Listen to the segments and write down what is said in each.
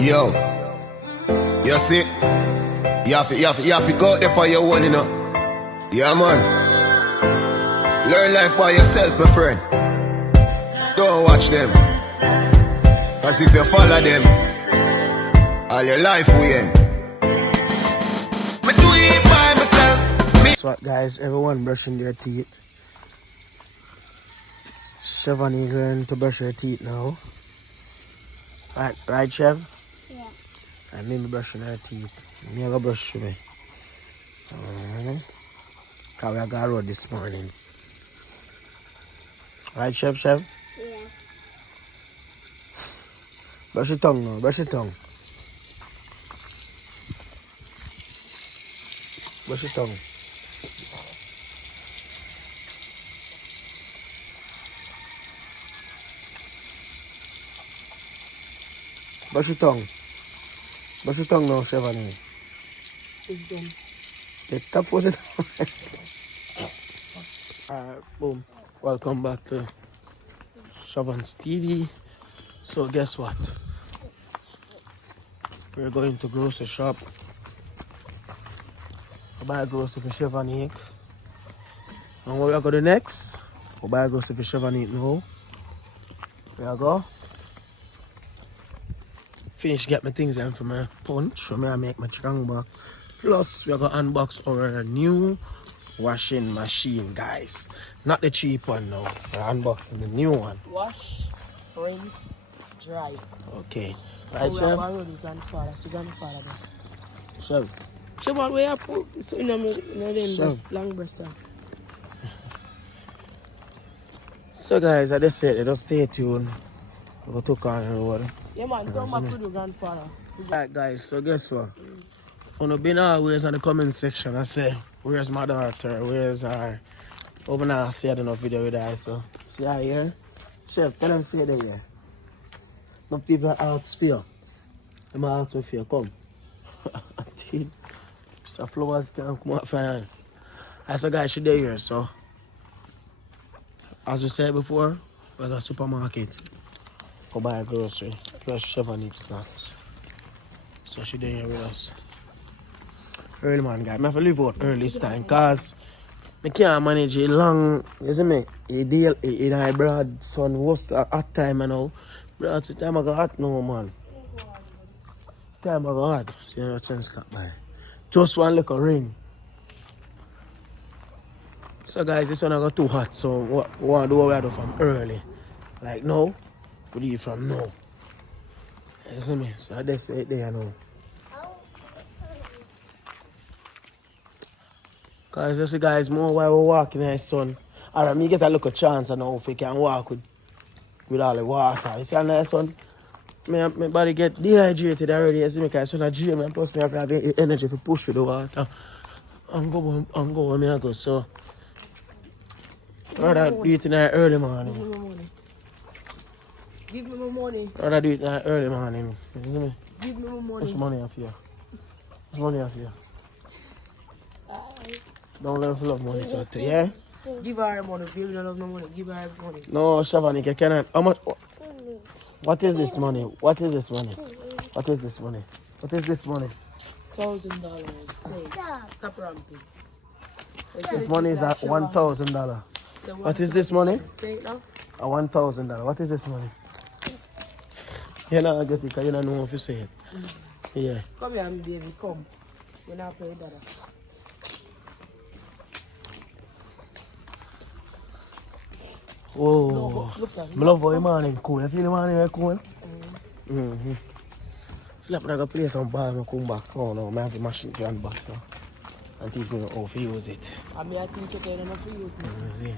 Yo, you see, you have to go out there for your own, you know. Yeah, man. Learn life by yourself, my friend. Don't watch them. Cause if you follow them, all your life will end. Me do it by myself. Guess what, guys? Everyone brushing their teeth. Chevani going to brush her teeth now. Right, Chev? Yeah. And me brushing her teeth. Me have a brush for me. Cause we got road this morning. Right, Chev? Yeah. Brush your tongue now. Brush your tongue. Brush your tongue. Brush your tongue. Brush your tongue now, Chevani. It's done. Take top for it. Alright, boom. Welcome back to Chevan's TV. So guess what? We're going to grocery shop. I buy grocery for Chevani. And what we are going to do next? We'll buy grocery for Chevani now. There you go. Finish get my things in for my punch. So I make my chicken back. Plus we are going to unbox our new washing machine, guys. Not the cheap one now. We're unboxing the new one. Wash, rinse, dry. Okay. Right, Chef? Chef. Chef, where you put so in them long breast. So guys, I just said, just stay tuned. We'll talk on the road. Yeah man, come back to the grandfather. Alright guys, so guess what? When I've been always in the comment section, I say, where's my daughter? Where's her? Open now, see I don't know video with her, so. See her here? Chef, tell them say they here. No people ask for you. Them ask for you, come. So flowers can come out fine. I said guys, she there here, so. As we said before, we got a supermarket. Go buy grocery. Plus Chevron needs snacks. So she there here with us. Early man, guys. I have to leave out early this time because I can't manage it long. You see me? A deal in my broad son was hot time now. Broad the time I got hot now, man. Time I got hot. You know what sense that by. Just one little ring. So guys, this one I got too hot. So what we want to do what we do from early. Like now, we do it from now. You see me? So that's it there now. Cause you see guys, more while we're walking in the sun. Alright, me get a little chance I know if we can walk with all the water. You see a nice one? My body get dehydrated already, you see me, cause when I gym and plus me have the energy to push through the water. And go where me I go. So rather do it in the early morning. Give me my money. Rather do it in the early morning. You see me? Give me my money. What's money off here? What's money off here? Don't let her love money, so yeah? Give her money. If you don't love no money, give her money. No, Chevani, you cannot. How much? What is this money? What is this money? What is this money? What is this money? $1,000. Say, stop ramping. This money is at $1,000. What is this money? Say it now. A $1,000. What is this money? You know, I get it because you don't know if you say it. Yeah. Come here, baby, come. We're not paying that. Oh, I love how the morning cool. You feel the morning very cool? Mm-hmm. Feel like I'm going to play some ball and come back. Oh no, I have the machine to unbox now. And teach me how to use it. I mean, I think you can use it.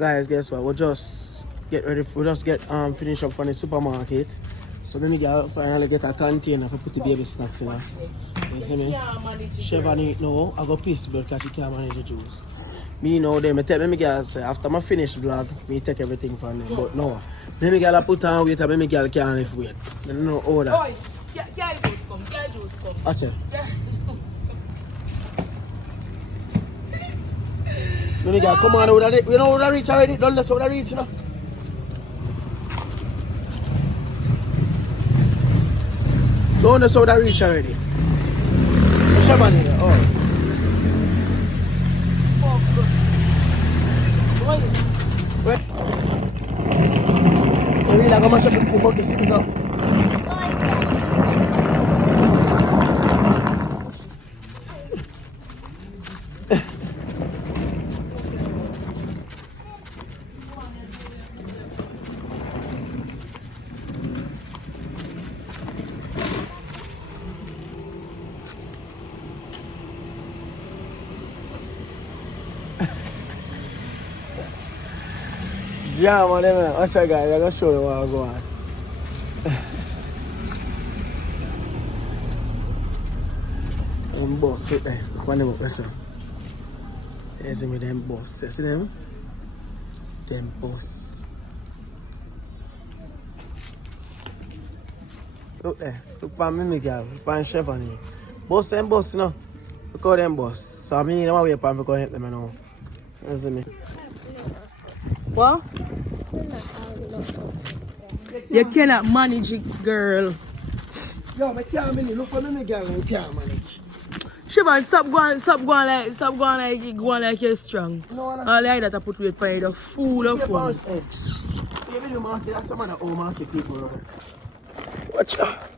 guys, guess what? We'll just get ready. We'll just get finish up from the supermarket. So then we finally get a container for put the baby snacks in there. You see me? Chevani, no, I got pissed because she can't manage the juice. Me know them, I tell me girl say after my finish vlog, me take everything from them. But no. Me girl I put on weight and me girl can't lift weight. I don't know all that. Oi, girl juice come. Watch it. Me girl, come on, we know how to reach already. Don't let us how to reach, you know. Don't let us how to reach already. Shabani, oh. Wait. So really, I'm going to put the bucket six up. Yeah, man, watch that guys. I'm going to show you what I'm going on. I'm boss, sit there. One them up, listen. You see me, them boss. You see them? Them boss. Look there. Look for me, girl. Look for Chevani. Boss them boss, you know. Look how them boss. So I mean, I'm going to wait for them to help them, you know. You see me? What? You cannot manage it, girl. Yo, I can't manage. Look for me, girl. I can't manage. Shivan, stop going like you're strong. No, no. All like that I put weight for you, the fool of one. You know, market, that's some of the old market people, right? Watch out.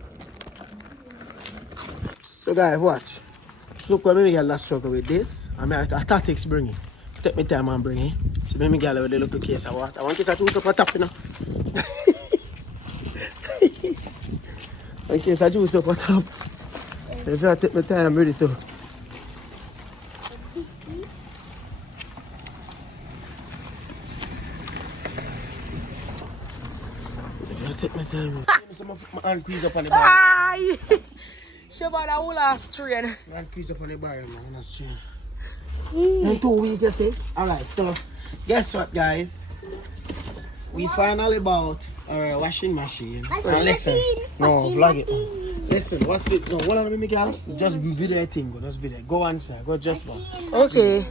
So, guys, watch. Look what me get last struggle with this. I mean, I tactics bring it. Take me time and bring it. See, me get with the little case of water. I want to juice up a tap, you know. In case I juice up a tap. If I take my time, I'm ready to. If I take my time, my hand squeeze up on the bar. Aye! Shivan, I will last strain. My hand squeeze up on the bar, man. That's strain. In 2 weeks, you see? Alright, so guess what, guys? We finally bought our washing machine. Listen, no, vlog it. Listen, what's it? No, what are we making? Just video thing. Go, just video. Go answer. Go just one. Okay.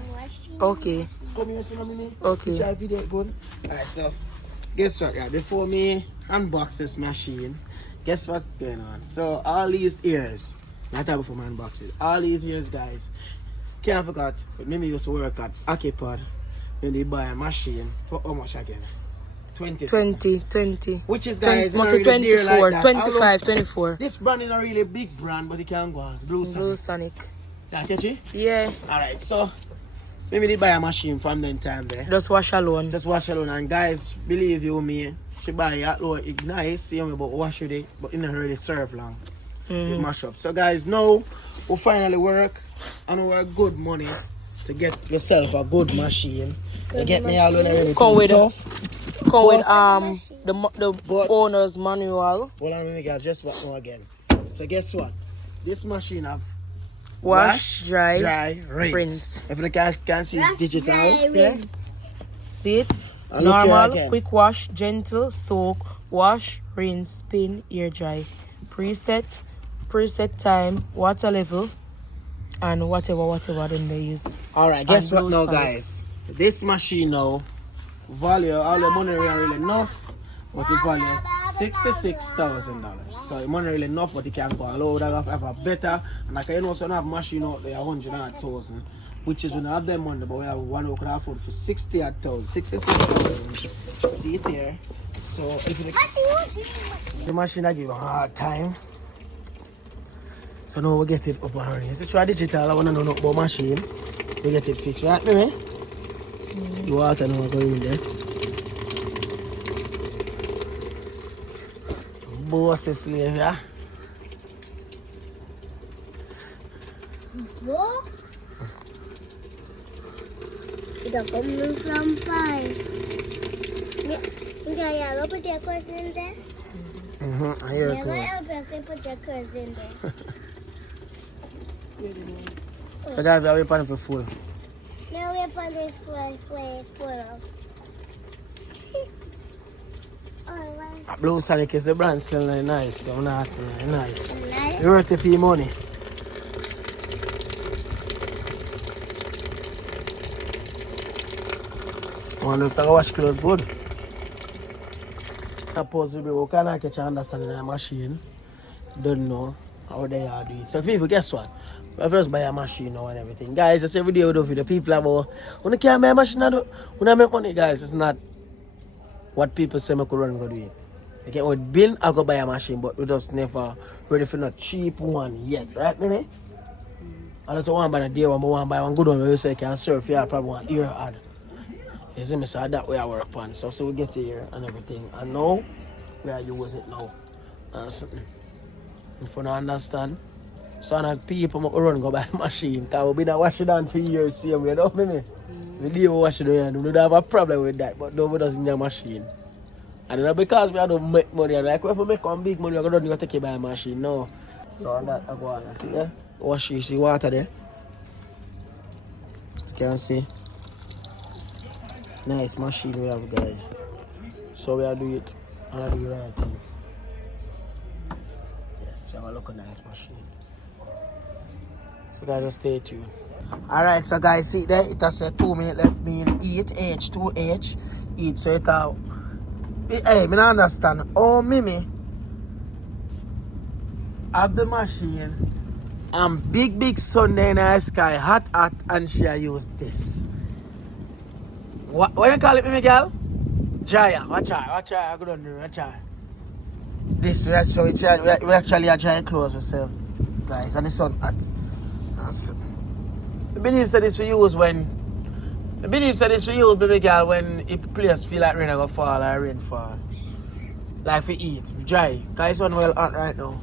Okay. Come here, see me. Okay. Try video good. Alright, so guess what, guys? Before me unbox this machine, guess what's going on? So all these ears, not time before me unbox it. All these ears, guys. Can't forget, but me used to work at Akipod when they buy a machine for how much again? 20. Which is, guys, 20, not really 24, like that. 25, 24. This brand is a really big brand, but it can go on. Blue Sonic. Yeah, catch it? Yeah. Alright, so maybe they buy a machine from them time there. Just wash alone. Just wash alone. And guys, believe you me, she buy it low, it's nice, see me, but wash it, but it not really serve long. It mash up. So guys, now we finally work and we work good money to get yourself a good machine. You get me all and everything. Come with the owner's manual. Hold on, me guys, just what now again. So guess what? This machine have Wash, dry, rinse. If the guys can see it's digital, see it? And look here Normal, again. quick wash, gentle, soak, wash, rinse, spin, air dry. Preset time, water level, and whatever then they use. Alright, guess And what now, Blue Sonic. guys? This machine now, value, all the money really enough, but it value $66,000. So the money really enough, but it can go all over, have a better, and like you know, so I have machine out there, 100,000, which is when I have them money, but we have one who could afford for 60,000, 66,000. See it there. So if the machine I give a hard time. So now we get it up and running. So try digital, I want to know about machine. We get it fixed, right, baby? The water now going in there. Boss is slave, yeah? They're coming from fine. Yeah, go put your clothes in there. I hear Yeah, it go too. help you put your clothes in there. So guys, we are waiting for full. Now we're putting this full of. Oh, wow. Blue Sonic is the brand still nice. They're not nice. Nice. You worth it for your money. Want to wash clothes good. Suppose we can catch and understand in a machine. Don't know how they are doing. So people, guess what? We first buy a machine now and everything. Guys, just every day we do video. People about when you can't buy a machine, when I make money, guys, it's not what people say I could run go do it. Okay, with bill, I go buy a machine, but we just never ready for not cheap one yet, right, Nene? I just want to buy a dear one, but want to buy one good one where you say you can serve here, probably one ear ad. You see me, so that way I work on. So we get here and everything. And now, we are use it now. And something. If you don't understand, so people run go buy a machine. Because we've been washing down for years, same way, don't me? We do wash it down. We don't have a problem with that, but nobody does in the machine. And then because we don't make money, like if we make one big money, we're going to take it by a machine. No. So on that, I go on and see, yeah? Wash you see water there. You can see. Nice machine we have, guys. So we are doing it and I do the right thing. Yes, we have a look at nice machine. So guys, just stay tuned. Alright, so guys, see there, it has 2 minutes left. Me eat H2H. Eat, so it out. Hey, I don't understand. Oh, Mimi have the machine and big Sunday in the sky, hot, and she use this. What you call it, Mimi girl? Jaya. Watch her. Go down there. Watch her. This, so it's we actually are drying clothes ourselves, guys, and the sun hot. I believe that this we use when. I believe that this we use, baby girl, when it place feel like rain go fall or rain fall. Like we eat, we dry. Cause it's sun well hot right now.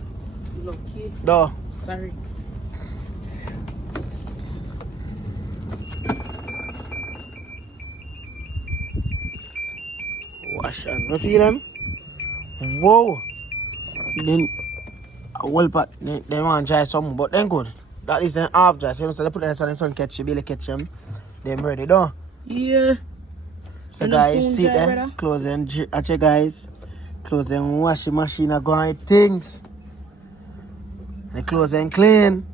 Lucky. No. Sorry. Wash and you feel them? Whoa. Then well but they want to dry some, but then good. That is an half dry. So they put them in the sun catch you, barely catch them. Them ready, don't? Yeah. So And guys, see dry, there, brother. closing, actually guys, closing washing machine are going things. The clothes ain't clean.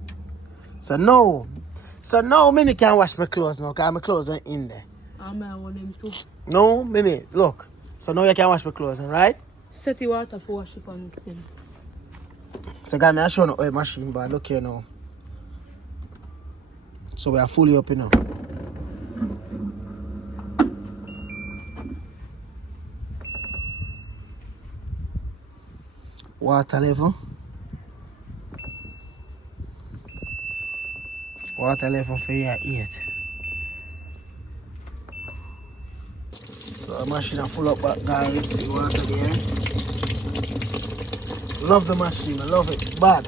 So now Mimi can wash my clothes now, because my clothes ain't in there. I'm want them too. No, Mimi, look. So now you can wash my clothes, right? Set the water for wash it on the sink. So guys, I'm showing the oil machine, but look here now. So we are fully up, you know. Water level. Water level for your 8. So the machine is full up back, guys. See water there. Love the machine, I love it. Bad.